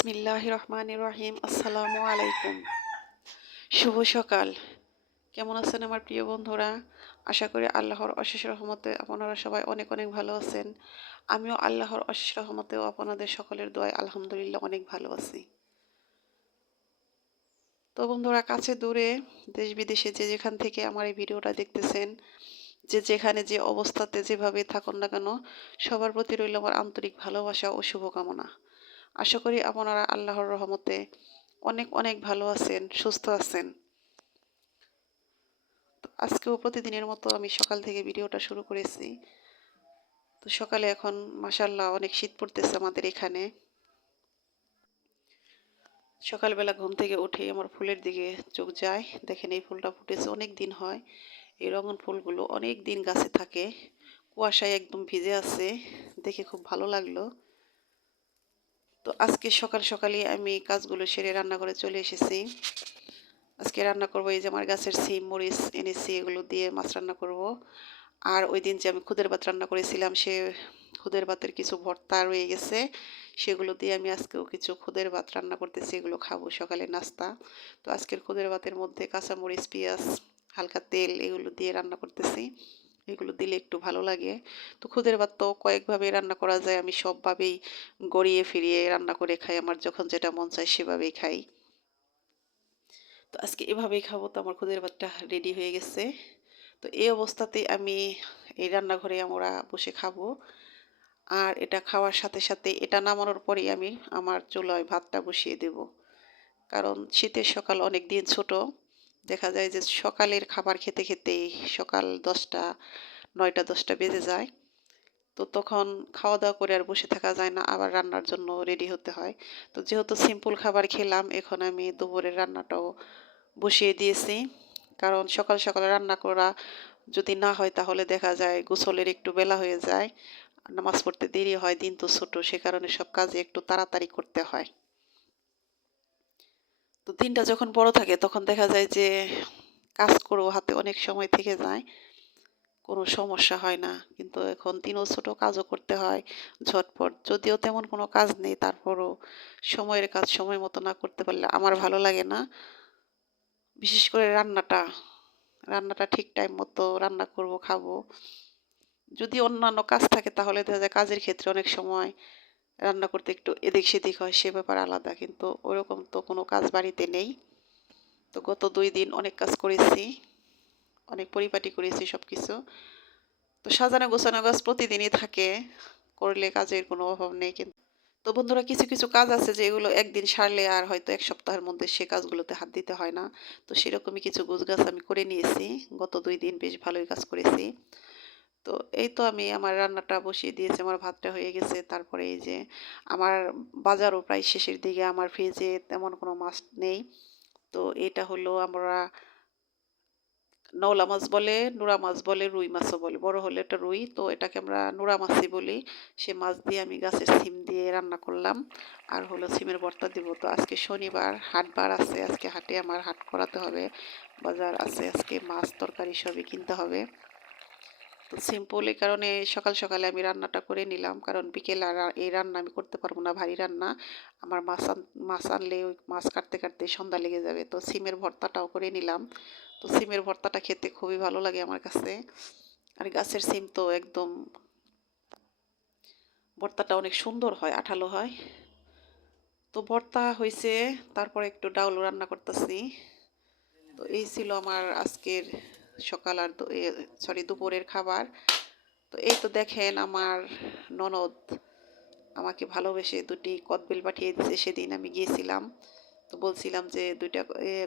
বিসমিল্লাহির রহমানির রহিম। আসসালামু আলাইকুম। শুভ সকাল। কেমন আছেন আমার প্রিয় বন্ধুরা? আশা করি আল্লাহর অশেষ রহমতে আপনারা সবাই অনেক অনেক ভালো আছেন। আমিও আল্লাহর অশেষ রহমতেও আপনাদের সকলের দোয়ায় আলহামদুলিল্লাহ অনেক ভালো আছি। তো বন্ধুরা, কাছে দূরে দেশ বিদেশে যে যেখান থেকে আমার এই ভিডিওটা দেখতেছেন, যে যেখানে যে অবস্থাতে যেভাবে থাকুন না কেন, সবার প্রতি রইল আমার আন্তরিক ভালোবাসা ও শুভকামনা। আশা করি আপনারা আল্লাহর রহমতে অনেক অনেক ভালো আছেন, সুস্থ আছেন। তো আজকেও প্রতিদিনের মতো আমি সকাল থেকে ভিডিওটা শুরু করেছি। তো সকালে এখন মাশাআল্লাহ অনেক শীত পড়তেছে আমাদের এখানে। সকালবেলা ঘুম থেকে উঠে আমার ফুলের দিকে চোখ যায়। দেখেন এই ফুলটা ফুটেছে অনেক দিন হয়। এই রঙিন ফুলগুলো অনেক দিন গাছে থাকে, কুয়াশায় একদম ভিজে আছে, দেখে খুব ভালো লাগলো। তো আজকে সকাল সকালই আমি কাজগুলো সেরে রান্না করে চলে এসেছি। আজকে রান্না করবো এই যে আমার গাছের সিম মরিচ এনেছি, এগুলো দিয়ে মাছ রান্না করব। আর ওই দিন যে আমি খুদের ভাত রান্না করেছিলাম, সে খুদের ভাতের কিছু ভর্তা রয়ে গেছে, সেগুলো দিয়ে আমি আজকেও কিছু খুদের ভাত রান্না করতেছি, এগুলো খাবো সকালে নাস্তা। তো আজকের খুদের ভাতের মধ্যে কাঁচামরিচ, পেঁয়াজ, হালকা তেল এগুলো দিয়ে রান্না করতেছি। এগুলো দিলে একটু ভালো লাগে। তো খুদের ভাত তো কয়েকভাবে রান্না করা যায়, আমি সবভাবেই গড়িয়ে ফিরিয়ে রান্না করে খাই, আমার যখন যেটা মন চায় সেভাবেই খাই। তো আজকে এভাবেই খাবো। তো আমার খুদের ভাতটা রেডি হয়ে গেছে। তো এই অবস্থাতে আমি এই রান্নাঘরে আমরা বসে খাবো। আর এটা খাওয়ার সাথে সাথে এটা নামানোর পরেই আমি আমার চুলায় ভাতটা বসিয়ে দেব। কারণ শীতের সকাল অনেক দিন ছোট, দেখা যায় যে সকালের খাবার খেতে খেতেই সকাল 10টা 9টা 10টা বেজে যায়। তো তখন খাওয়া দাওয়া করে আর বসে থাকা যায় না, আবার রান্নার জন্য রেডি হতে হয়। তো যেহেতু সিম্পল খাবার খেলাম, এখন আমি দুপুরের রান্নাটাও বসিয়ে দিয়েছি। কারণ সকাল সকাল রান্না করা যদি না হয় তাহলে দেখা যায় গোসলের একটু বেলা হয়ে যায়, নামাজ পড়তে দেরি হয়, দিন তো ছোট, সে কারণে সব কাজে একটু তাড়াতাড়ি করতে হয়। তো দিনটা যখন বড় থাকে তখন দেখা যায় যে কাজ করেও হাতে অনেক সময় থেকে যায়, কোনো সমস্যা হয় না। কিন্তু এখন দিনও ছোট, কাজও করতে হয় ঝটপট। যদিও তেমন কোনো কাজ নেই, তারপরও সময়ের কাজ সময় মতো না করতে পারলে আমার ভালো লাগে না। বিশেষ করে রান্নাটা রান্নাটা ঠিক টাইম মতো রান্না করব, খাবো। যদি অন্যান্য কাজ থাকে তাহলে দেখা যায় কাজের ক্ষেত্রে অনেক সময় রান্না করতে একটু এদিক সেদিক হয়, সে ব্যাপার আলাদা। কিন্তু ওরকম তো কোনো কাজ বাড়িতে নেই। তো গত 2 দিন অনেক কাজ করেছি, অনেক পরিপাটি করেছি সব কিছু। তো সাজানো গোছানো কাজ প্রতিদিনই থাকে, করলে কাজের কোনো অভাব নেই। কিন্তু তো বন্ধুরা, কিছু কিছু কাজ আছে যেগুলো একদিন সারলে আর হয়তো এক সপ্তাহের মধ্যে সে কাজগুলোতে হাত দিতে হয় না। তো সেরকমই কিছু গোছগাছ আমি করে নিয়েছি। গত 2 দিন বেশ ভালোই কাজ করেছি। তো এই তো আমি আমার রান্নাটা বসিয়ে দিয়েছি, আমার ভাতটা হয়ে গেছে। তারপরে এই যে আমার বাজারও প্রায় শেষের দিকে, আমার ফ্রিজে তেমন কোনো মাছ নেই। তো এটা হলো আমরা নওলা মাছ বলে, নোরা মাছ বলে, রুই মাছও বলে। বড় হলে এটা রুই, তো এটাকে আমরা নোরা মাছই বলি। সে মাছ দিয়ে আমি গাছের সিম দিয়ে রান্না করলাম। আর হলো সিমের ভর্তা দিব। তো আজকে শনিবার, হাটবার আছে, আজকে হাটে আমার হাট করাতে হবে, বাজার আছে আজকে, মাছ তরকারি সবই কিনতে হবে। তো সিম্পল এই কারণে সকাল সকালে আমি রান্নাটা করে নিলাম, কারণ বিকেল আর এই রান্না আমি করতে পারবো না, ভারী রান্না। আমার মাছ আনলে ওই মাছ কাটতে কাটতে সন্ধ্যা লেগে যাবে। তো সিমের ভর্তাটাও করে নিলাম। তো সিমের ভর্তাটা খেতে খুবই ভালো লাগে আমার কাছে। আর গাছের সিম তো একদম ভর্তাটা অনেক সুন্দর হয়, আঠালো হয়। তো ভর্তা হয়েছে, তারপরে একটু ডাউল রান্না করতেছি। তো এই ছিল আমার আজকের সকাল আর সরি দুপুরের খাবার। তো এই তো দেখেন আমার ননদ আমাকে ভালোবেসে 2টি কদবেল পাঠিয়ে দিয়েছে। সেদিন আমি গিয়েছিলাম, তো বলছিলাম যে 2টা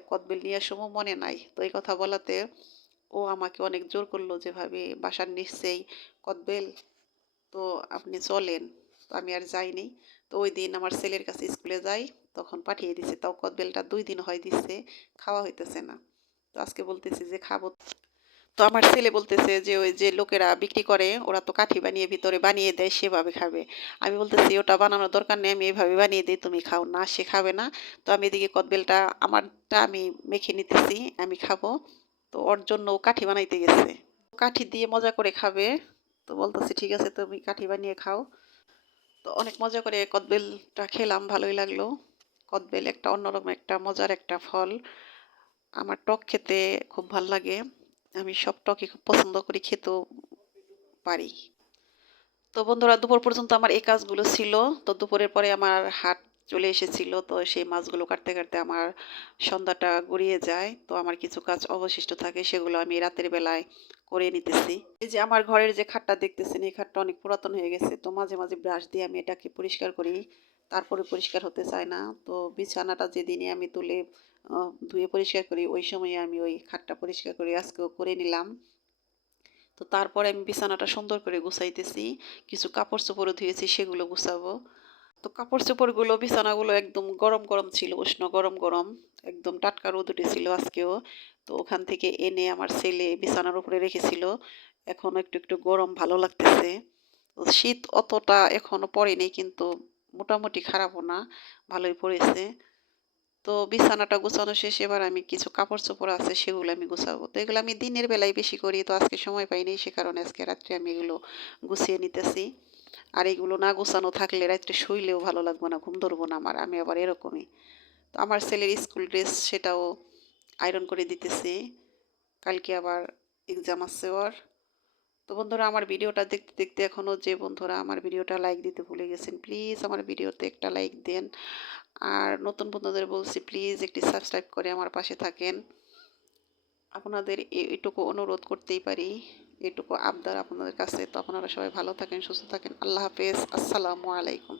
কদবেল নিয়ে আসার মনে নাই। তো এই কথা বলাতে ও আমাকে অনেক জোর করলো, যেভাবে বাসার নিচেই কদবেল, তো আপনি চলেন। তো আমি আর যাইনি। তো ওই দিন আমার ছেলের কাছে স্কুলে যাই, তখন পাঠিয়ে দিছে। তাও কদবেলটা 2 দিন হয় দিচ্ছে, খাওয়া হইতেছে না। তো আজকে বলতেছে যে খাবো। তো আমার ছেলে বলতেছে যে ওই যে লোকেরা বিক্রি করে, ওরা তো কাঠি বানিয়ে ভিতরে বানিয়ে দেয়, সেভাবে খাবে। আমি বলতেছি ওটা বানানোর দরকার নেই, আমি এভাবে বানিয়ে দিই, তুমি খাও না। সে খাবে না। তো আমি এদিকে কদবেলটা আমারটা আমি মেখে নিতেছি, আমি খাবো। তো ওর জন্য ও কাঠি বানাইতে গেছে, কাঠি দিয়ে মজা করে খাবে। তো বলতেছি ঠিক আছে, তুমি কাঠি বানিয়ে খাও। তো অনেক মজা করে কদবেলটা খেলাম, ভালোই লাগলো। কদবেল একটা অন্যরকম একটা মজার একটা ফল। আমার টক খেতে খুব ভাল লাগে। আমি সব টকই খুব পছন্দ করি, খেতেও পারি। তো বন্ধুরা দুপুর পর্যন্ত আমার এই কাজগুলো ছিল। তো দুপুরের পরে আমার হাট চলে এসেছিল। তো সেই মাছগুলো কাটতে, কাটতে আমার সন্ধ্যাটা গড়িয়ে যায়। তো আমার কিছু কাজ অবশিষ্ট থাকে সেগুলো আমি রাতের বেলায় করে নিতেছি। এই যে আমার ঘরের যে খাটটা দেখতেছেন এই খাটটা অনেক পুরাতন হয়ে গেছে। তো মাঝে, মাঝে ব্রাশ দিয়ে আমি এটাকে পরিষ্কার করি। তারপরে পরিষ্কার হতে চায় না। তো বিছানাটা যেদিনে আমি তুলে ধুয়ে পরিষ্কার করি ওই সময়ে আমি ওই খাটটা পরিষ্কার করি। আজকেও করে নিলাম। তো তারপরে আমি বিছানাটা সুন্দর করে গুছাইতেছি। কিছু কাপড়-চোপড়ও ধুয়েছি সেগুলো গুছাবো। তো কাপড়-চোপড়গুলো বিছানাগুলো একদম গরম, গরম ছিল। উষ্ণ গরম, গরম। একদম টাটকা রোদ উঠেছিল আজকেও। তো ওখান থেকে এনে আমার ছেলে বিছানার উপরে রেখেছিল। এখন একটু, একটু গরম ভালো লাগতেছে। তো শীত অতটা এখনো পড়েনি কিন্তু মোটামুটি খারাপও না। ভালোই পড়েছে। তো বিছানাটা গোছানো শেষ। এবার আমি কিছু কাপড়-চোপড় আছে সেগুলো আমি গুছাবো। তো এগুলো আমি দিনের বেলায় বেশি করি। তো আজকে সময় পাইনি সে কারণে আজকে রাত্রে আমি এগুলো গুছিয়ে নিতেছি। আর এগুলো না গোছানো থাকলে রাত্রে শুইলেও ভালো লাগবে না, ঘুম ধরবো না আমার। আমি আবার এরকমই। তো আমার ছেলের স্কুল ড্রেস সেটাও আয়রন করে দিতেছি। কালকে আবার এক্সাম আছে ওর। তো বন্ধুরা আমার ভিডিওটা দেখতে, দেখতে এখনও যে বন্ধুরা আমার ভিডিওটা লাইক দিতে ভুলে গেছেন প্লিজ আমার ভিডিওতে একটা লাইক দেন। আর নতুন বন্ধুদের বলছি প্লিজ একটি সাবস্ক্রাইব করে আমার পাশে থাকেন। আপনাদের এইটুকু অনুরোধ করতেই পারি, এইটুকু আবদার আপনাদের কাছে। তো আপনারা সবাই ভালো থাকেন, সুস্থ থাকেন। আল্লাহ হাফেজ, আসসালামু আলাইকুম।